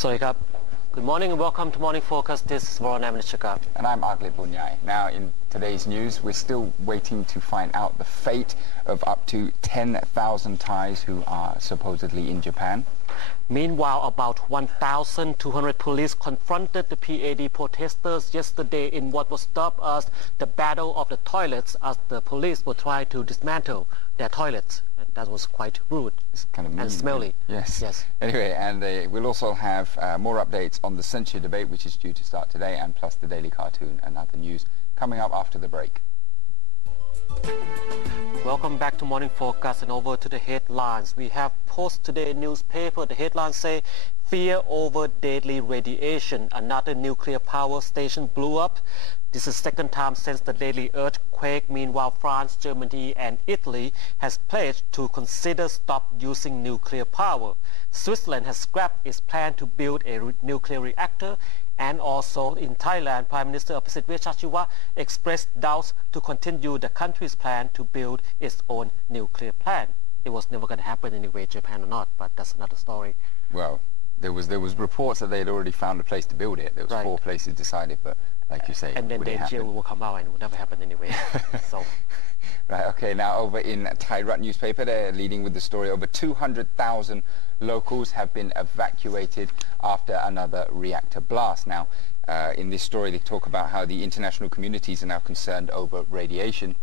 Sorry, Kap. Good morning and welcome to Morning Focus. This is Varan Amnichaka. And I'm Aglip Bunyai. Now, in today's news, we're still waiting to find out the fate of up to 10,000 Thais who are supposedly in Japan. Meanwhile, about 1,200 police confronted the PAD protesters yesterday in what was dubbed as the Battle of the Toilets, as the police were trying to dismantle their toilets. And that was quite rude. It's kind of mean, and smelly. Yes. Anyway, and we'll also have more updates on the censure debate, which is due to start today, and plus the daily cartoon and other news coming up after the break. Welcome back to Morning Focus, and over to the headlines. We have Post Today newspaper. The headlines say, fear over deadly radiation. Another nuclear power station blew up. This is the second time since the deadly earthquake. Meanwhile, France, Germany and Italy has pledged to consider stop using nuclear power. Switzerland has scrapped its plan to build a nuclear reactor. And also in Thailand, Prime Minister Apicit Wechachchiwat expressed doubts to continue the country's plan to build its own nuclear plant. It was never going to happen anyway, Japan or not, but that's another story. Well, there was reports that they had already found a place to build it. There was 4 places decided, but like you say, and then the NGO will come out and it will never happen anyway. So. Right, okay, now over in Thai Rat newspaper, they're leading with the story. Over 200,000 locals have been evacuated after another reactor blast. Now, in this story, they talk about how the international communities are now concerned over radiation.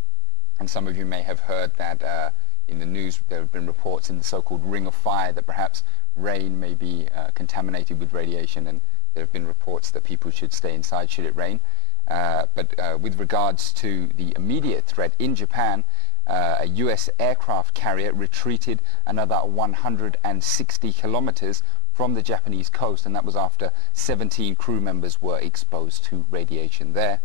And some of you may have heard that in the news, there have been reports in the so-called Ring of Fire that perhaps rain may be contaminated with radiation, and there have been reports that people should stay inside should it rain. But with regards to the immediate threat in Japan, a U.S. aircraft carrier retreated another 160 kilometers from the Japanese coast, and that was after 17 crew members were exposed to radiation there.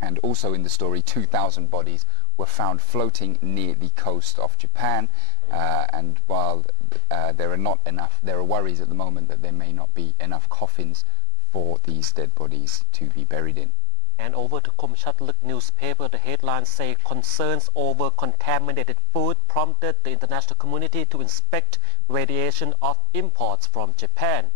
And also in the story, 2,000 bodies were found floating near the coast of Japan. And while there are worries at the moment that there may not be enough coffins for these dead bodies to be buried in. And over to Komchatlik newspaper, the headlines say concerns over contaminated food prompted the international community to inspect radiation of imports from Japan.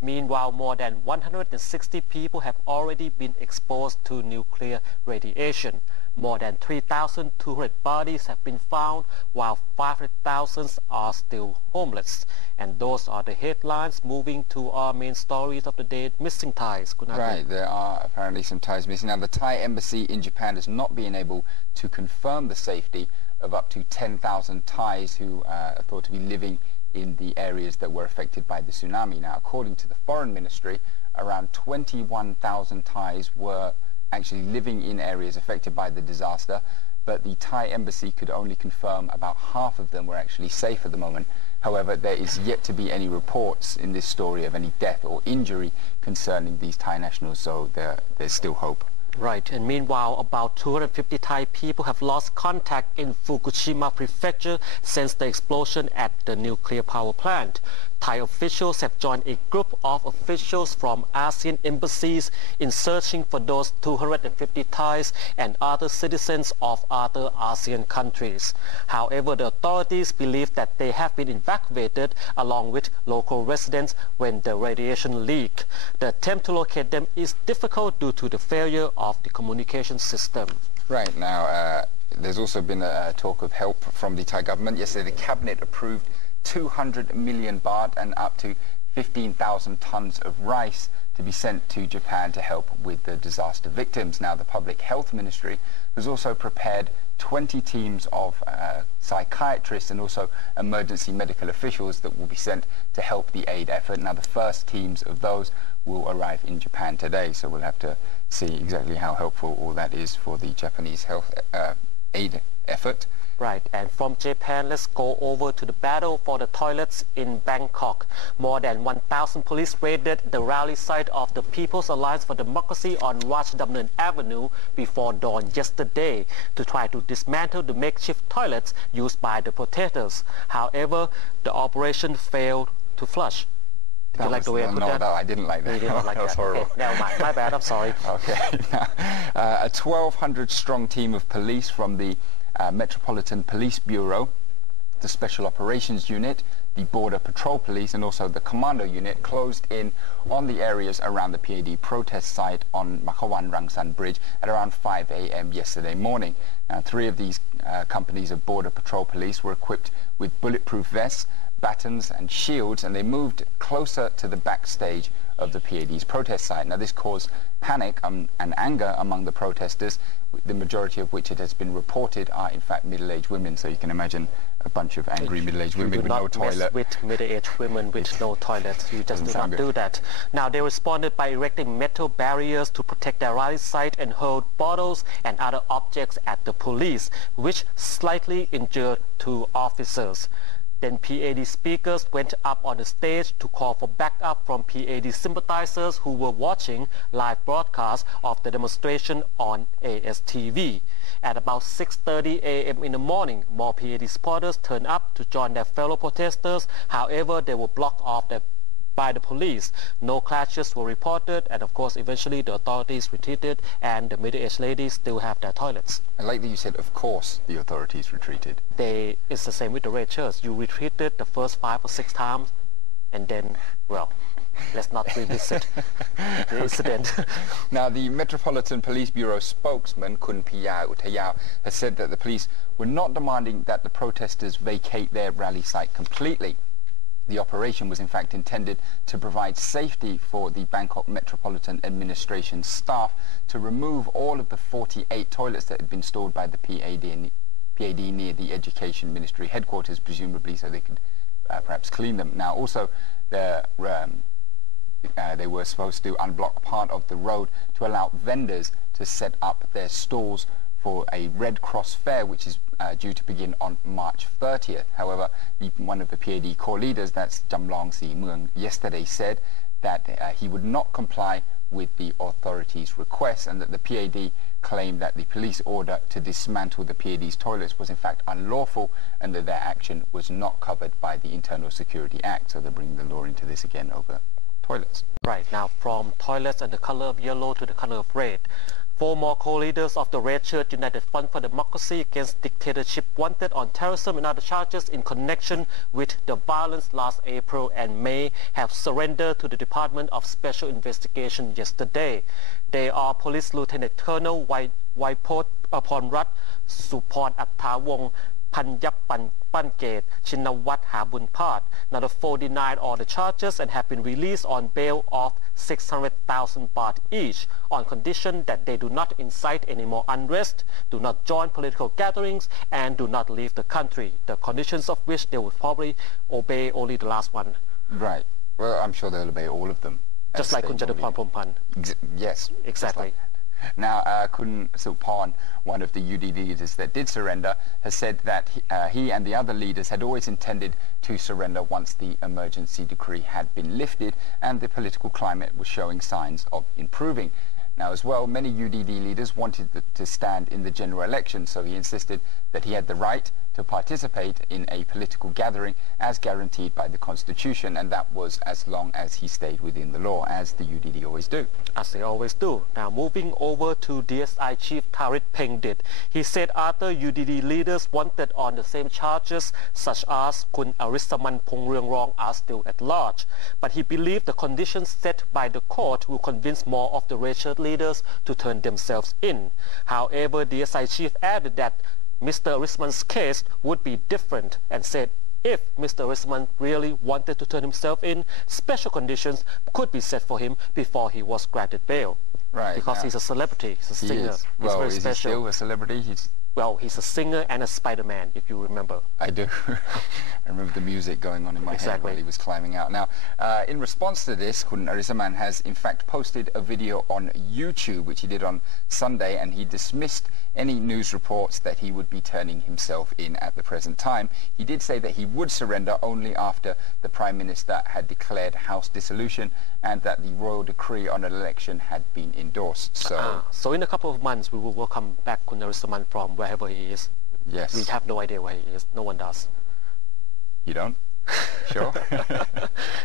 Meanwhile, more than 160 people have already been exposed to nuclear radiation. More than 3,200 bodies have been found, while 500,000 are still homeless. And those are the headlines. Moving to our main stories of the day, missing Thais. Right, there are apparently some Thais missing. Now, the Thai embassy in Japan has not been able to confirm the safety of up to 10,000 Thais who are thought to be living in the areas that were affected by the tsunami. Now, according to the Foreign Ministry, around 21,000 Thais were actually living in areas affected by the disaster, but the Thai embassy could only confirm about half of them were actually safe at the moment. However, there is yet to be any reports in this story of any death or injury concerning these Thai nationals, so there's still hope. Right, and meanwhile, about 250 Thai people have lost contact in Fukushima prefecture since the explosion at the nuclear power plant. Thai officials have joined a group of officials from ASEAN embassies in searching for those 250 Thais and other citizens of other ASEAN countries. However, the authorities believe that they have been evacuated along with local residents when the radiation leaked. The attempt to locate them is difficult due to the failure of the communication system. Right, now there's also been a talk of help from the Thai government. Yesterday, the cabinet approved 200 million baht and up to 15,000 tons of rice to be sent to Japan to help with the disaster victims. Now, the Public Health Ministry has also prepared 20 teams of psychiatrists and also emergency medical officials that will be sent to help the aid effort. Now, the first teams of those will arrive in Japan today, so we'll have to see exactly how helpful all that is for the Japanese health aid effort. Right, and from Japan, let's go over to the battle for the toilets in Bangkok. More than 1,000 police raided the rally site of the People's Alliance for Democracy on Ratchadamnern Avenue before dawn yesterday to try to dismantle the makeshift toilets used by the protesters. However, the operation failed to flush. Did you like the way I put that? No, I didn't like that. You didn't like that was horrible. Okay, never mind. My bad, I'm sorry. Okay. A 1,200-strong team of police from the Metropolitan Police Bureau the Special Operations Unit, the Border Patrol Police, and also the Commando Unit closed in on the areas around the PAD protest site on Makawan Rangsan Bridge at around 5 a.m. yesterday morning. Three of these companies of Border Patrol Police were equipped with bulletproof vests, batons and shields, and they moved closer to the backstage of the PAD's protest site. Now, this caused panic and anger among the protesters, the majority of which it has been reported are in fact middle-aged women. So you can imagine a bunch of angry middle-aged women with no toilet. You do not mess with middle-aged women with no toilet. You just do not do that. Now, they responded by erecting metal barriers to protect their rally site and hurled bottles and other objects at the police, which slightly injured 2 officers. Then PAD speakers went up on the stage to call for backup from PAD sympathizers who were watching live broadcasts of the demonstration on ASTV. At about 6:30 a.m. in the morning, more PAD supporters turned up to join their fellow protesters. However, they were blocked off by the police. No clashes were reported, and of course eventually the authorities retreated, and the middle-aged ladies still have their toilets. I like that you said of course the authorities retreated. It's the same with the red shirts. You retreated the first 5 or 6 times, and then, well, let's not revisit the incident. Now, the Metropolitan Police Bureau spokesman, Kun Piyao Utayao, has said that the police were not demanding that the protesters vacate their rally site completely. The operation was in fact intended to provide safety for the Bangkok Metropolitan Administration staff to remove all of the 48 toilets that had been stored by the PAD near the Education Ministry headquarters, presumably so they could perhaps clean them. Now, also, they were supposed to unblock part of the road to allow vendors to set up their stalls for a Red Cross fair, which is due to begin on March 30th. However, one of the PAD core leaders, that's Jamlong Si Muang, yesterday said that he would not comply with the authorities' requests, and that the PAD claimed that the police order to dismantle the PAD's toilets was in fact unlawful, and that their action was not covered by the Internal Security Act. So they're bringing the law into this again over toilets. Right, now from toilets and the color of yellow to the color of red. 4 more co-leaders of the Red Shirt United Front for Democracy Against Dictatorship wanted on terrorism and other charges in connection with the violence last April and May have surrendered to the Department of Special Investigation yesterday. They are Police Lieutenant Colonel Waipot Apornrat, Suport Attawong, Panyap Pankate, Chinawat Habunpat. Now the 4 denied all the charges and have been released on bail of 600,000 baht each, on condition that they do not incite any more unrest, do not join political gatherings, and do not leave the country. The conditions of which they will probably obey only the last one. Right. Well, I'm sure they'll obey all of them. Just like Kun Jatupan Phompan. Yes. Exactly. Now, Kun Suporn, one of the UDD leaders that did surrender, has said that he and the other leaders had always intended to surrender once the emergency decree had been lifted and the political climate was showing signs of improving. Now, as well, many UDD leaders wanted to stand in the general election, so he insisted that he had the right to participate in a political gathering as guaranteed by the Constitution, and that was as long as he stayed within the law, as the UDD always do. As they always do. Now, moving over to DSI Chief Tarit Pengdit. He said other UDD leaders wanted on the same charges, such as Kun Arisaman Pongryongrong, are still at large. But he believed the conditions set by the court will convince more of the Red Shirt leaders to turn themselves in. However, DSI Chief added that Mr. Risman's case would be different, and said if Mr. Risman really wanted to turn himself in, special conditions could be set for him before he was granted bail. Right. Because he's a celebrity, he's a singer. Is. He's well, very is special. He still a celebrity? Well, he's a singer and a Spider-Man, if you remember. I do. I remember the music going on in my head while he was climbing out. Now, in response to this, Kun Arisaman has in fact posted a video on YouTube, which he did on Sunday, and he dismissed any news reports that he would be turning himself in at the present time. He did say that he would surrender only after the Prime Minister had declared House dissolution and that the royal decree on an election had been endorsed. So in a couple of months, we will welcome back Kun Arisaman from wherever he is. Yes. We have no idea where he is. No one does. You don't? Sure.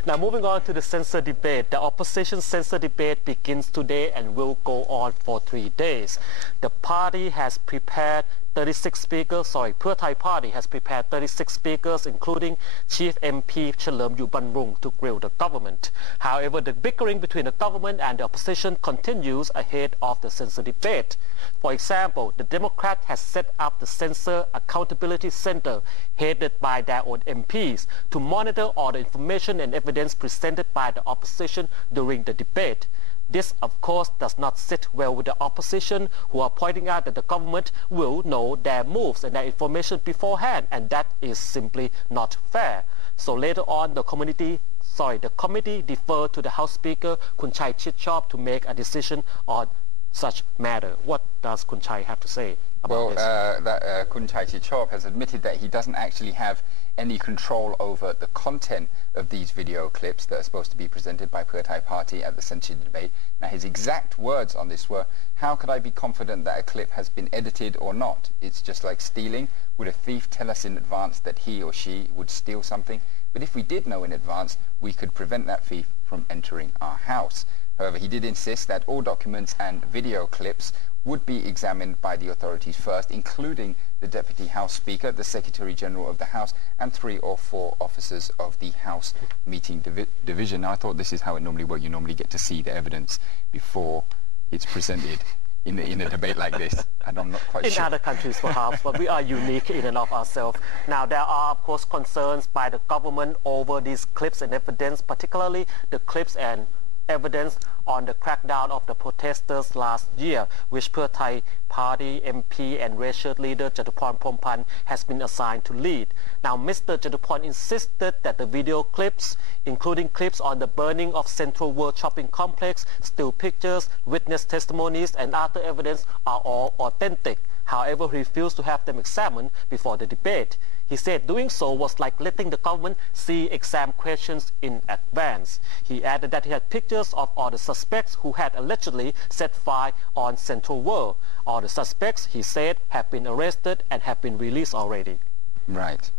Now, moving on to the censure debate. The opposition censure debate begins today and will go on for 3 days. The party has prepared 36 speakers, Pheu Thai Party has prepared 36 speakers, including Chief MP Chalerm Yubanrung, to grill the government. However, the bickering between the government and the opposition continues ahead of the censure debate. For example, the Democrat has set up the Censure Accountability Center, headed by their own MPs, to monitor all the information and evidence presented by the opposition during the debate. This, of course, does not sit well with the opposition, who are pointing out that the government will know their moves and their information beforehand, and that is simply not fair. So later on, the committee deferred to the House Speaker, Kun Chai Chitchop, to make a decision on such matter. What does Kun Chai have to say about this? Kun Chai Chitchop has admitted that he doesn't actually have any control over the content of these video clips that are supposed to be presented by Pheu Thai Party at the censure debate. Now, his exact words on this were, "How could I be confident that a clip has been edited or not? It's just like stealing. Would a thief tell us in advance that he or she would steal something? But if we did know in advance, we could prevent that thief from entering our house." However, he did insist that all documents and video clips would be examined by the authorities first, including the Deputy House Speaker, the Secretary General of the House, and 3 or 4 officers of the House Meeting Division. Now, I thought this is how it normally works. You normally get to see the evidence before it's presented in a debate like this. And I'm not quite sure. In other countries, perhaps, but we are unique in and of ourselves. Now, there are, of course, concerns by the government over these clips and evidence, particularly the clips and evidence on the crackdown of the protesters last year, which Pheu Thai Party MP and Red Shirt leader Jatuporn Phompan has been assigned to lead. Now, Mr. Jatuporn insisted that the video clips, including clips on the burning of Central World Shopping Complex, still pictures, witness testimonies, and other evidence are all authentic. However, he refused to have them examined before the debate. He said doing so was like letting the government see exam questions in advance. He added that he had pictures of all the suspects who had allegedly set fire on Central World. All the suspects, he said, have been arrested and have been released already. Right.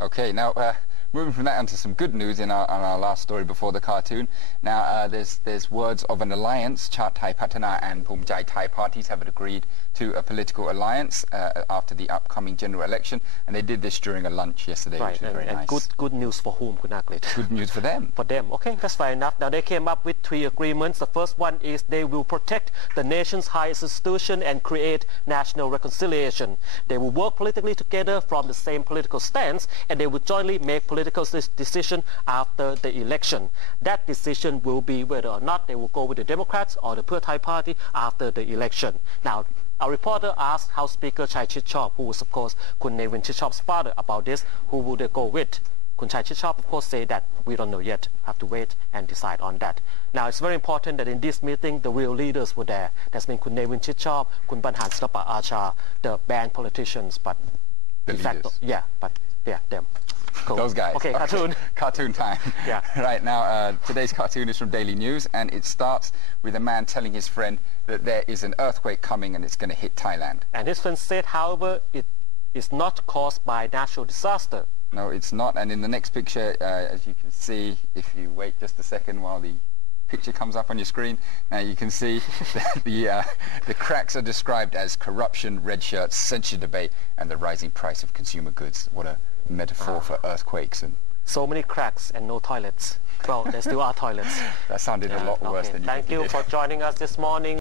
Okay, now moving from that onto some good news on our last story before the cartoon. Now, there's words of an alliance. Chat Thai Patana and Phumjai Thai parties have agreed to a political alliance after the upcoming general election, and they did this during a lunch yesterday, which was very nice. Good news for whom, Kun Aklit? Good news for them. For them, okay, that's fair enough. Now, they came up with 3 agreements. The first one is they will protect the nation's highest institution and create national reconciliation. They will work politically together from the same political stance, and they will jointly make political decision after the election. That decision will be whether or not they will go with the Democrats or the Pheu Thai Party after the election. Now, our reporter asked House Speaker Chai Chitchop, who was, of course, Kun Nevin Chitchop's father, about this, who would they go with. Kun Chai Chitchop, of course, say that we don't know yet, have to wait and decide on that. Now, it's very important that in this meeting, the real leaders were there. That's mean Kun Nevin Chitchop, Kun Banhan Slapa Acha, the banned politicians, but the in fact, leaders. them. Cool. Those guys. Okay, cartoon. Cartoon time. Yeah. Right now, today's cartoon is from Daily News, and it starts with a man telling his friend that there is an earthquake coming and it's going to hit Thailand. And his friend said, however, it is not caused by natural disaster. No, it's not. And in the next picture, as you can see, if you wait just a second while the picture comes up on your screen, now you can see that the cracks are described as corruption, red shirts, censure debate, and the rising price of consumer goods. What a metaphor for earthquakes. And so many cracks and no toilets. Well, there still are toilets. That sounded a lot worse than you Thank you did. for joining us this morning.